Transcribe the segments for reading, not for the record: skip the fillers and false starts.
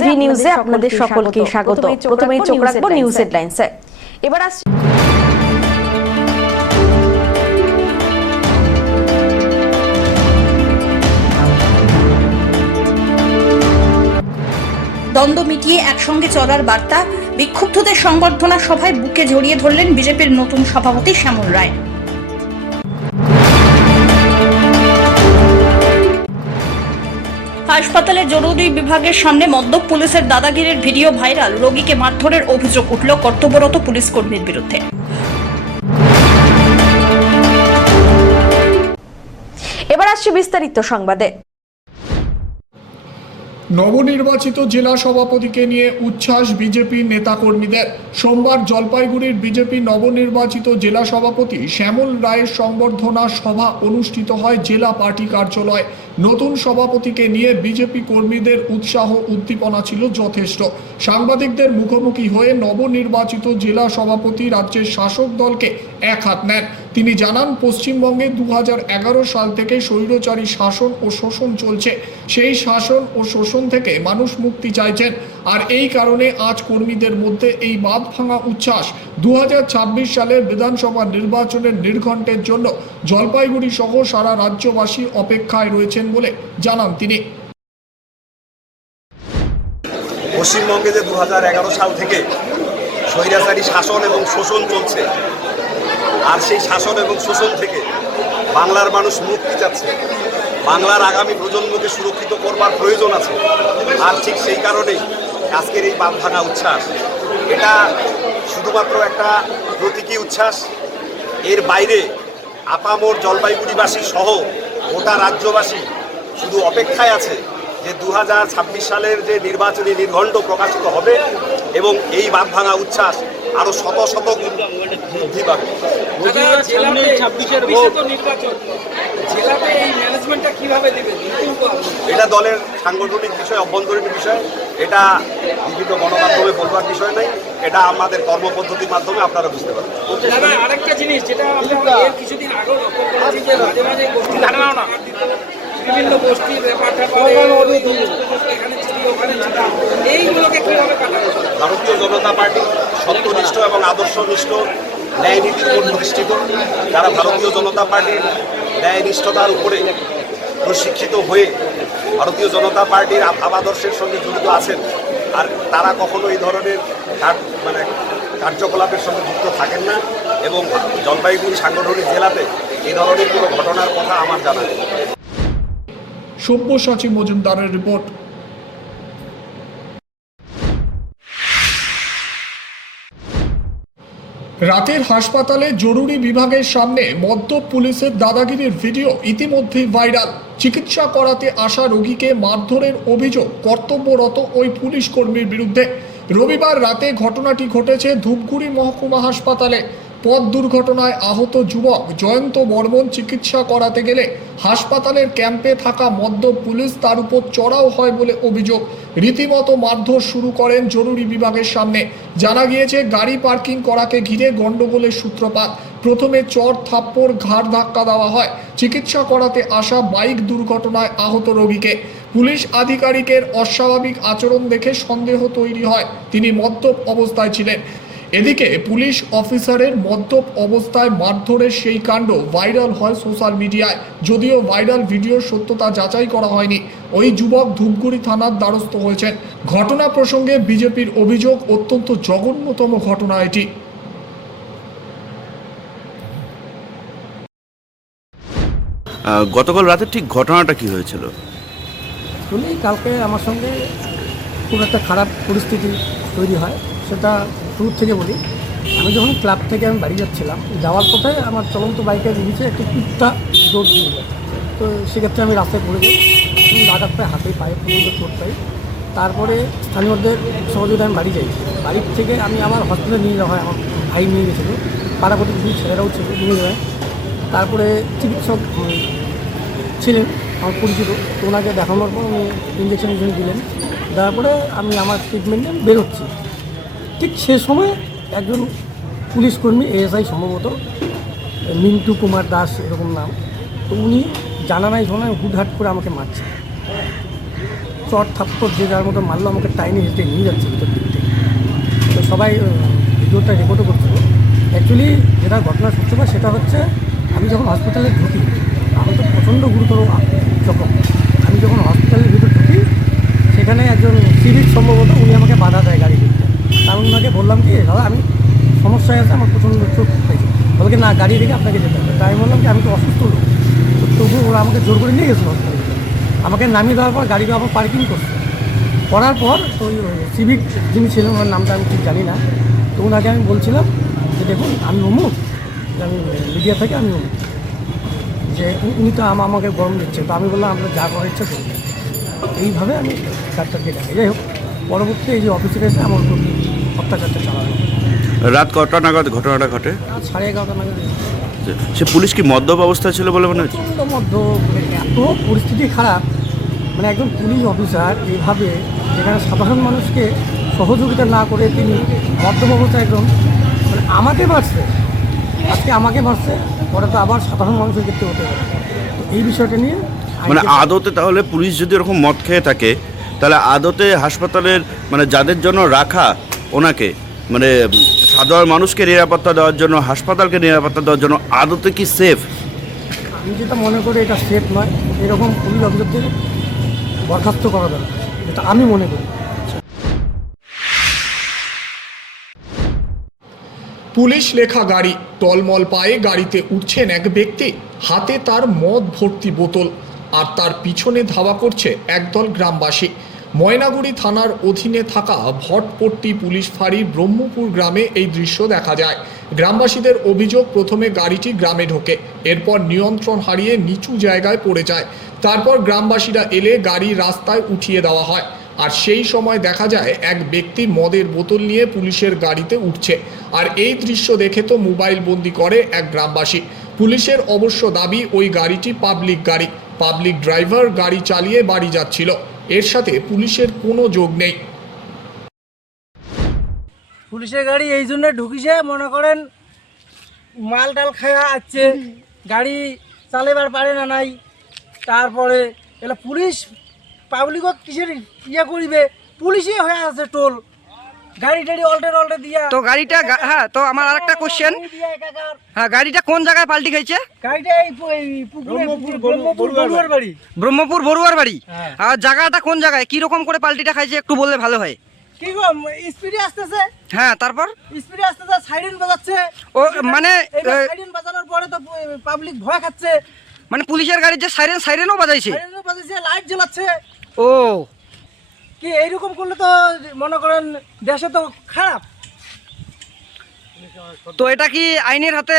TV নিউজে আপনাদের সকলকে স্বাগত। প্রথমেই চোখ রাখবো নিউজ হেডলাইন্সে। এবার আসছে দ্বন্দ্ব মিটিয়ে একসঙ্গে চলার বার্তা। বিক্ষুব্ধদের সংবর্ধনা সভায় বুকে জড়িয়ে ধরলেন বিজেপির নতুন সভাপতি শ্যামল রায়। হাসপাতালের জরুরি বিভাগের সামনে মদ্যপ পুলিশের দাদাগিরির ভিডিও ভাইরাল। রোগীকে মারধরের অভিযোগ উঠল কর্তব্যরত পুলিশ কর্মীর বিরুদ্ধে। এবার আসছে বিস্তারিত সংবাদে। নবনির্বাচিত জেলা সভাপতিকে নিয়ে উচ্ছ্বাস বিজেপির নেতাকর্মীদের। সোমবার জলপাইগুড়ির বিজেপি নবনির্বাচিত জেলা সভাপতি শ্যামল রায়ের সংবর্ধনা সভা অনুষ্ঠিত হয় জেলা পার্টি কার্যালয়ে। নতুন সভাপতিকে নিয়ে বিজেপি কর্মীদের উৎসাহ উদ্দীপনা ছিল যথেষ্ট। সাংবাদিকদের মুখোমুখি হয়ে নবনির্বাচিত জেলা সভাপতি রাজ্যের শাসক দলকে এক হাত নেন। তিনি জানান, পশ্চিমবঙ্গে 2011 সাল থেকে স্বৈরচারী শাসন ও শোষণ চলছে। সেই শাসন ও শোষণ থেকে মানুষ মুক্তি চাইছেন, আর এই কারণে আজ কর্মীদের মধ্যে এই বাঁধ ভাঙা উচ্ছ্বাস। 2026 সালের বিধানসভা নির্বাচনের নির্ঘণ্টের জন্য জলপাইগুড়ি সহ সারা রাজ্যবাসী অপেক্ষায় রয়েছেন বলে জানান তিনি। পশ্চিমবঙ্গে যে 2011 সাল থেকে স্বৈরাচারী শাসন এবং শোষণ চলছে, আর সেই শাসন এবং শোষণ থেকে বাংলার মানুষ মুক্তি চাচ্ছে। বাংলার আগামী প্রজন্মকে সুরক্ষিত করবার প্রয়োজন আছে, আর ঠিক সেই কারণেই আজকের এই বাঁধ ভাঙা উচ্ছ্বাস। এটা শুধুমাত্র একটা প্রতীকী উচ্ছ্বাস। এর বাইরে আপামর জলপাইগুড়িবাসী সহ গোটা রাজ্যবাসী শুধু অপেক্ষায় আছে যে 2026 সালের যে নির্বাচনী নির্ঘণ্ট প্রকাশিত হবে এবং এই বাঁধ ভাঙা উচ্ছ্বাস আরো শত শত বৃদ্ধি পাবে। এটা দলের সাংগঠনিক বিষয়, অভ্যন্তরীণ বিষয়। এটা বিভিন্ন গণমাধ্যমে বলবার বিষয় নেই। এটা আমাদের কর্মপদ্ধতির মাধ্যমে আপনারা বুঝতে পারবেন। আরেকটা জিনিস যেটা কিছুদিন আগে লক্ষ্য করেছি যে মাঝে মাঝে বিভিন্ন গোষ্ঠী এইগুলোকে কিভাবে কাটা? ভারতীয় জনতা পার্টি সত্যনিষ্ঠ এবং আদর্শনিষ্ঠ ন্যায়নীতির উপর প্রতিষ্ঠিত। যারা ভারতীয় জনতা পার্টির ন্যায়নিষ্ঠতার উপরে প্রশিক্ষিত হয়ে ভারতীয় জনতা পার্টির ভাবাদর্শের সঙ্গে জড়িত আছেন, আর তারা কখনো এই ধরনের কার্যকলাপের সঙ্গে যুক্ত থাকেন না। এবং জলপাইগুড়ি সাংগঠনিক জেলাতে এই ধরনের কোনো ঘটনার কথা আমার জানা নেই। সব্যসাচী মজুমদারের রিপোর্ট। রাতের হাসপাতালে জরুরি বিভাগের সামনে মদ্যপ পুলিশের দাদাগিরির ভিডিও ইতিমধ্যেই ভাইরাল। চিকিৎসা করাতে আসা রোগীকে মারধরের অভিযোগ কর্তব্যরত ওই পুলিশ কর্মীর বিরুদ্ধে। রবিবার রাতে ঘটনাটি ঘটেছে ধূপগুড়ি মহকুমা হাসপাতালে। পথ দুর্ঘটনায় আহত যুবক জয়ন্ত বর্মন চিকিৎসা করাতে গেলে হাসপাতালের ক্যাম্পে থাকা মদ্যপ পুলিশ তার উপর চড়াও হয় বলে অভিযোগ। রীতিমতো মারধর শুরু করেন জরুরি বিভাগের সামনে। জানা গিয়েছে, গাড়ি পার্কিং করাকে ঘিরে গন্ডগোলের সূত্রপাত। প্রথমে চড় থাপ্পড় ঘাড় ধাক্কা দেওয়া হয় চিকিৎসা করাতে আসা বাইক দুর্ঘটনায় আহত রোগীকে। পুলিশ আধিকারিকের অস্বাভাবিক আচরণ দেখে সন্দেহ তৈরি হয় তিনি মদ্যপ অবস্থায় ছিলেন। এদিকে পুলিশ অফিসারের মদ্যপ অবস্থায় মারধরের সেই কাণ্ড ভাইরাল হয় সোশ্যাল মিডিয়ায়। যদিও ভাইরাল ভিডিওর সত্যতা যাচাই করা হয়নি। ওই যুবক ধূপগুড়ি থানার দ্বারস্থ হয়েছেন। ঘটনা প্রসঙ্গে বিজেপির অভিযোগ, অত্যন্ত জঘন্যতম ঘটনা এটি। গতকাল রাতে ঠিক ঘটনাটা কি হয়েছিল? কালকে আমার সঙ্গে খুব একটা খারাপ পরিস্থিতি তৈরি হয়। সেটা শুরু থেকে বলি, আমি যখন ক্লাব থেকে বাড়ি যাচ্ছিলাম, যাওয়ার পথে আমার চলন্ত বাইকের নিচে একটি কুত্তা দৌড় দিয়ে যায়। তো সেক্ষেত্রে আমি রাস্তায় পড়ে যাই, লাগার প্রায় হাতে পায়ে পর্যন্ত চোট পাই। তারপরে স্থানীয়দের সহযোগিতা আমি বাড়ি যাই। বাড়ির থেকে আমি আমার হসপিটালে নিয়ে যাওয়া হয়। আমার ভাই নিয়ে গেছিলো, পাড়া প্রতিবেশী ছেলেরাও ছিল, নিয়ে যায়। তারপরে চিকিৎসক ছিলেন আমার পরিচিত, তো ওনাকে দেখানোর পর উনি ইঞ্জেকশন দিলেন। তারপরে আমি আমার ট্রিটমেন্টে বেরোচ্ছি। ঠিক সে সময় একজন পুলিশ কর্মী, এএসআই সম্ভবত মিন্টু কুমার দাস এরকম নাম, তো উনি জানা নাই শোনায় হুটহাট করে আমাকে মারছে। চট থাপ্পড় যে যার মতো মারলো, আমাকে টাইনে হেঁটে নিয়ে যাচ্ছে ভিতর দিক থেকে। তো সবাই ভিডিওটা রেকর্ডও করছিল। অ্যাকচুয়ালি যেটা ঘটনা সত্যি বা সেটা হচ্ছে, আমি যখন হসপিটালে ঢুকি, আমি তো প্রচণ্ড গুরুতর জখম। আমি যখন হসপিটালের ভিতর ঢুকি, সেখানে একজন সিভিক সম্ভবত উনি আমাকে বাধা দেয় গাড়ি ঢুকতে। কারণ ওনাকে বললাম কি, দাদা আমি সমস্যায় আছে, আমার প্রচণ্ড চোখ পেয়েছে। বলকে না, গাড়ি রেখে আপনাকে যেতে হবে। তাই আমি বললাম কি আমি তো অসুস্থ লোক, তো তবু ওরা আমাকে জোর করে নিয়ে গেছিলো হসপিটালে। আমাকে নামিয়ে দেওয়ার পর গাড়িটা আবার পার্কিং করছে। করার পর তো ওই সিভিক যিনি ছিলেন, ওনার নামটা আমি ঠিক জানি না, তো ওনাকে আমি বলছিলাম যে দেখুন আমি অমুক, আমি মিডিয়া থেকে আমি অমুক, যে উনি তো আমাকে গরম দিচ্ছে। তো আমি বললাম আপনার যা করার ইচ্ছা করবেন। এইভাবে আমি ডাক্তারকে ডাকি। যাই হোক, পরবর্তীতে এই যে অফিসে এসে আমার উপর অত্যাচারটা চালানো। রাত কটা নাগাদ ঘটনাটা ঘটে? রাত 11:30 নাগাদ। সে পুলিশ কি মদ্যপ অবস্থায় ছিল বলে মনে হচ্ছে? প্রচণ্ড মধ্য, এত পরিস্থিতি খারাপ, মানে একজন পুলিশ অফিসার এইভাবে, যেখানে সাধারণ মানুষকে সহযোগিতা না করে তিনি মধ্যম অবস্থায় একদম, মানে আমাকে মারছে, আজকে আমাকে মারছে, পরে তো আবার সাধারণ মানুষের ক্ষেত্রে হতে পারে। তো এই বিষয়টা নিয়ে মানে আদতে তাহলে পুলিশ যদি এরকম মদ খেয়ে থাকে, তাহলে আদতে হাসপাতালের মানে যাদের জন্য রাখা ওনাকে, মানে সাধারণ মানুষকে নিরাপত্তা দেওয়ার জন্য, হাসপাতালকে নিরাপত্তা দেওয়ার জন্য আদতে কি সেফ? আমি যেটা মনে করি এটা সেফ নয়। এরকম পুলিশ অফিসারদের বরখাস্ত করা দরকার, এটা আমি মনে করি। পুলিশ লেখা গাড়ি, টলমল পায়ে গাড়িতে উঠছেন এক ব্যক্তি, হাতে তার মদ ভর্তি বোতল, আর তার পিছনে ধাওয়া করছে একদল গ্রামবাসী। ময়নাগুড়ি থানার অধীনে থাকা ভটপট্টি পুলিশ ফাঁড়ির ব্রহ্মপুর গ্রামে এই দৃশ্য দেখা যায়। গ্রামবাসীদের অভিযোগ, প্রথমে গাড়িটি গ্রামে ঢোকে, এরপর নিয়ন্ত্রণ হারিয়ে নিচু জায়গায় পড়ে যায়। তারপর গ্রামবাসীরা এলে গাড়ি রাস্তায় উঠিয়ে দেওয়া হয়, আর সেই সময় দেখা যায় এক ব্যক্তি মদের বোতল নিয়ে পুলিশের গাড়িতে উঠছে। আর এই দৃশ্য দেখে তো মোবাইল বন্দি করে এক গ্রামবাসী। পুলিশের অবশ্য দাবি ওই গাড়িটি পাবলিক গাড়ি, পাবলিক ড্রাইভার গাড়ি চালিয়ে বাড়ি যাচ্ছিল, এর সাথে পুলিশের কোনো যোগ নেই। পুলিশের গাড়ি এই জন্য ঢুকিছে, মনে করেন মাল টাল খাওয়া আছে, গাড়ি চালাবার পারে না নাই। তারপরে এলা পুলিশ পাবলিকত কিসের ইয়ে করিবে, পুলিশই হয়ে আছে টোল, গাড়ি টাড়ি অল্টে দিয়া। তো গাড়িটা, হ্যাঁ, তো আমার আরেকটা কোশ্চেন, হ্যাঁ, গাড়িটা কোন জায়গায় পাল্টি খাইছে? গাড়িটা এই ব্রহ্মপুর বড়ুয়ার বাড়ি। ব্রহ্মপুর বড়ুয়ার বাড়ি। হ্যাঁ। আর জায়গাটা কোন জায়গায়, কি রকম করে পাল্টিটা খাইছে একটু বললে ভালো হয়। কি গো, স্পিডে আসতেছে। হ্যাঁ, তারপর স্পিডে আসতেছে, সাইরেন বাজাচ্ছে। ও মানে সাইরেন বাজানোর পরে তো পাবলিক ভয় খাচ্ছে। মানে পুলিশের গাড়ির যে সাইরেনও বাজাইছে, সাইরেনও বাজাইছে, লাইট জ্বালাচ্ছে। ও কি এইরকম করলে তো মনে করেন দেশে তো খারাপ। তো এটা কি আইনের হাতে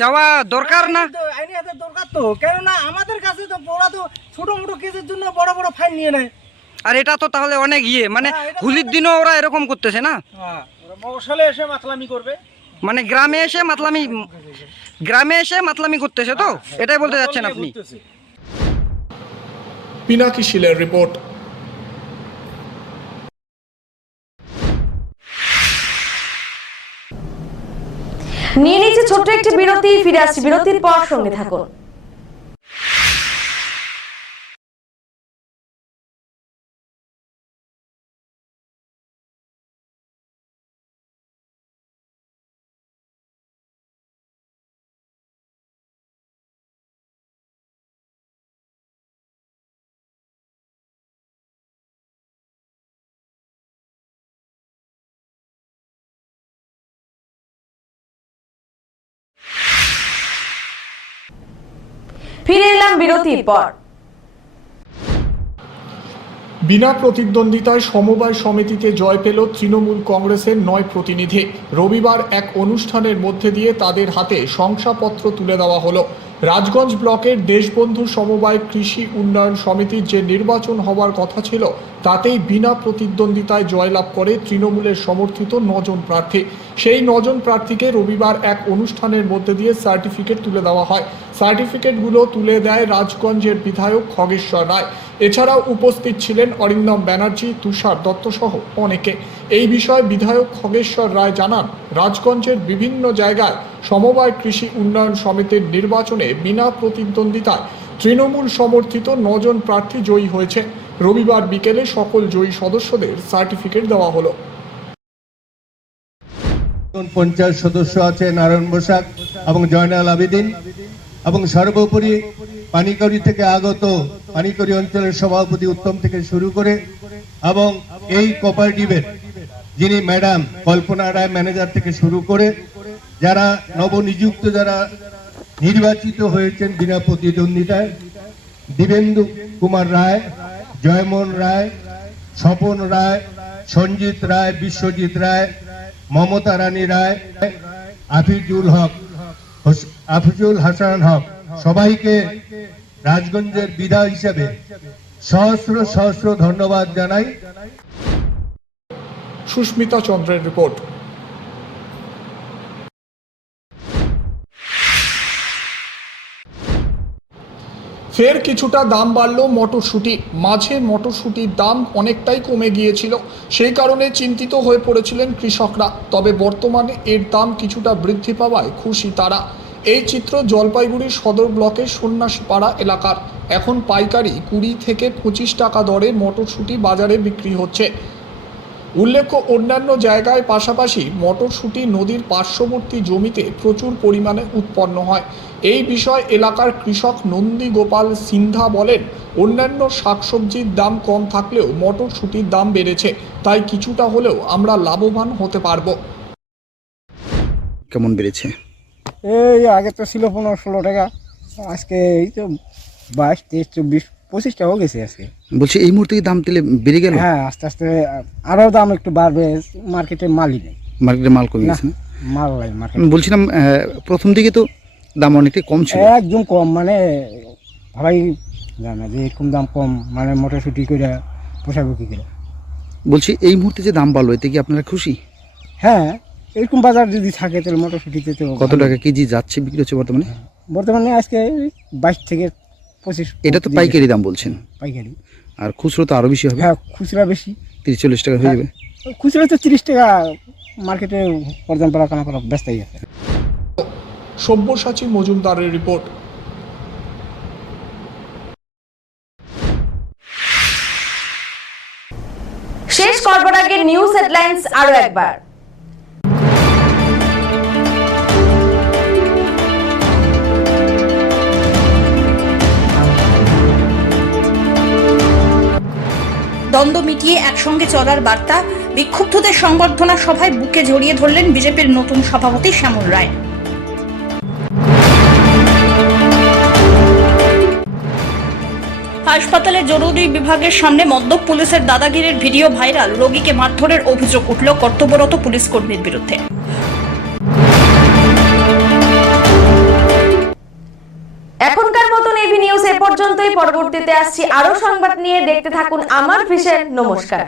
যাওয়া দরকার না? আইনের হাতে দরকার তো, কেননা আমাদের কাছে তো ওরা তো ছোট মোটো কেসের জন্য বড় বড় ফাইন নিয়ে নেয়। আর এটা তো তাহলে অনেক মানে হোলির দিনও ওরা এরকম করতেছে না? হ্যাঁ, ওরা মশালে এসে মাতলামি করবে, মানে গ্রামে এসে মাতলামি করতেছে। তো এটাই বলতে যাচ্ছেন আপনি? পিনাকি শিলের রিপোর্ট। নিয়ে নিচ্ছে ছোট্ট একটি বিরতি, ফিরে আসছি বিরতির পর, সঙ্গে থাকুন। ফিরে এলাম বিরতির পর। বিনা প্রতিদ্বন্দ্বিতায় সমবায় সমিতিতে জয় পেল তৃণমূল কংগ্রেসের 9 প্রতিনিধি। রবিবার এক অনুষ্ঠানের মধ্যে দিয়ে তাদের হাতে শংসাপত্র তুলে দেওয়া হলো। রাজগঞ্জ ব্লকের দেশবন্ধু সমবায় কৃষি উন্নয়ন সমিতির যে নির্বাচন হওয়ার কথা ছিল, তাতেই বিনা প্রতিদ্বন্দ্বিতায় জয়লাভ করে তৃণমূলের সমর্থিত 9 জন প্রার্থী। সেই 9 জন প্রার্থীকে রবিবার এক অনুষ্ঠানের মধ্যে দিয়ে সার্টিফিকেট তুলে দেওয়া হয়। সার্টিফিকেটগুলো তুলে দেয় রাজগঞ্জের বিধায়ক খগেশ্বর রায়। এছাড়াও উপস্থিত ছিলেন অরিন্দম ব্যানার্জি, তুষার দত্ত সহ অনেকে। এই বিষয়ে বিধায়ক খগেশ্বর রায় জানান, রাজগঞ্জের বিভিন্ন জায়গায় সমবায় কৃষি উন্নয়ন সমিতির নির্বাচনে বিনা প্রতিদ্বন্দ্বিতায় তৃণমূল সমর্থিত 9 জন প্রার্থী জয়ী হয়েছে। রবিবার বিকেলে সকল জয়ী সদস্যদের সার্টিফিকেট দেওয়া হলো। পঞ্চায়েত সদস্য আছে নারায়ণ বসাক এবং জয়নাল আবেদিন, এবং সর্বোপরি পানিকড়ি থেকে আগত পানিকড়ি অঞ্চলের সভাপতি উত্তম থেকে শুরু করে এবং এই কোঅপারেটিভের যিনি ম্যাডাম কল্পনা রায় ম্যানেজার থেকে শুরু করে যারা নবনিযুক্ত যারা নির্বাচিত হয়েছেন বিনা প্রতিদ্বন্দ্বিতায়, দিবেন্দু কুমার রায়, জয়মোহন রায়, স্বপন রায়, সঞ্জিত রায়, বিশ্বজিৎ রায়, মমতা রানী রায়, আফিজুল হাসান হক, সবাইকে রাজগঞ্জের বিধায়ক হিসেবে সহস্র সহস্র ধন্যবাদ জানাই। সুস্মিতা চন্দ্রের রিপোর্ট। ফের কিছুটা দাম বাড়ল মটরশুঁটি। মাঝে মটরশুঁটির দাম অনেকটাই কমে গিয়েছিল, সেই কারণে চিন্তিত হয়ে পড়েছিলেন কৃষকরা। তবে বর্তমানে এর দাম কিছুটা বৃদ্ধি পাওয়ায় খুশি তারা। এই চিত্র জলপাইগুড়ি সদর ব্লকের সন্ন্যাসীপাড়া এলাকার। এখন পাইকারি 20 থেকে 25 টাকা দরে মটরশুঁটি বাজারে বিক্রি হচ্ছে। উল্লেখ্য, অন্যান্য জায়গায় পাশাপাশি মটরশুঁটি নদীর পার্শ্ববর্তী জমিতে প্রচুর পরিমাণে উৎপন্ন হয়। এই বিষয়ে এলাকার কৃষক নন্দী গোপাল সিন্ধা বলেন, অন্যান্য শাকসবজির দাম কম থাকলেও মটরশুঁটির দাম বেড়েছে, তাই কিছুটা হলেও আমরা লাভবান হতে পারবো। কেমন বেড়েছে? এই আগে তো ছিল 15-16 টাকা, আজকে এই তো 22, 23, 24, 25 টাকাও গেছে আজকে। বলছি এই মুহূর্তে কি দাম তেলে বেড়ে গেল? হ্যাঁ, আস্তে আস্তে আরও দাম একটু বাড়বে, মার্কেটে মালই নেই, মার্কেটে মাল কমে গেছে না? মাল নাই মার্কেটে। আমি বলছিলাম প্রথম দিকে তো দাম অনেকটাই কম ছিল। একদম কম, মানে ভাবাই জানা যে এরকম দাম কম, মানে মটরশুঁটি করে পোষাবো কি করে। বলছি এই মুহূর্তে যে দাম বাড়লো এতে কি আপনারা খুশি? হ্যাঁ, এরকম বাজার যদি থাকে তাহলে মটরশুঁটিতে তো কত টাকা কেজি যাচ্ছে বিক্রি হচ্ছে বর্তমানে? বর্তমানে আজকে 22 থেকে 25। এটা তো পাইকারি দাম বলছেন? পাইকারি। আর খুচরো তো আরো বেশি হবে? হ্যাঁ, খুচরা বেশি, 30-40 টাকা হয়ে যাবে। খুচরা তো 30 টাকা, মার্কেটে পর্যন্ত কানা করা ব্যস্তই আছে। সব্যসাচী মজুমদারের রিপোর্ট। শেষ করবার আগে নিউজ হেডলাইন্স আরো একবার। দ্বন্দ্ব মিটিয়ে একসঙ্গে চলার বার্তা, বিক্ষুব্ধদের সংবর্ধনা সভায় বুকে জড়িয়ে ধরলেন বিজেপির নতুন সভাপতি শ্যামল রায়। হাসপাতালে জরুরি বিভাগের সামনে মদ্যপ পুলিশের দাদাগিরির ভিডিও ভাইরাল, রোগীকে মারধরের অভিযোগ উঠল কর্তব্যরত পুলিশ কর্মীর বিরুদ্ধে। এখনকার মতন এভি নিউজ এ পর্যন্তই। পরবর্তীতে আসছি আরো সংবাদ নিয়ে, দেখতে থাকুন আমার ভিশন। নমস্কার।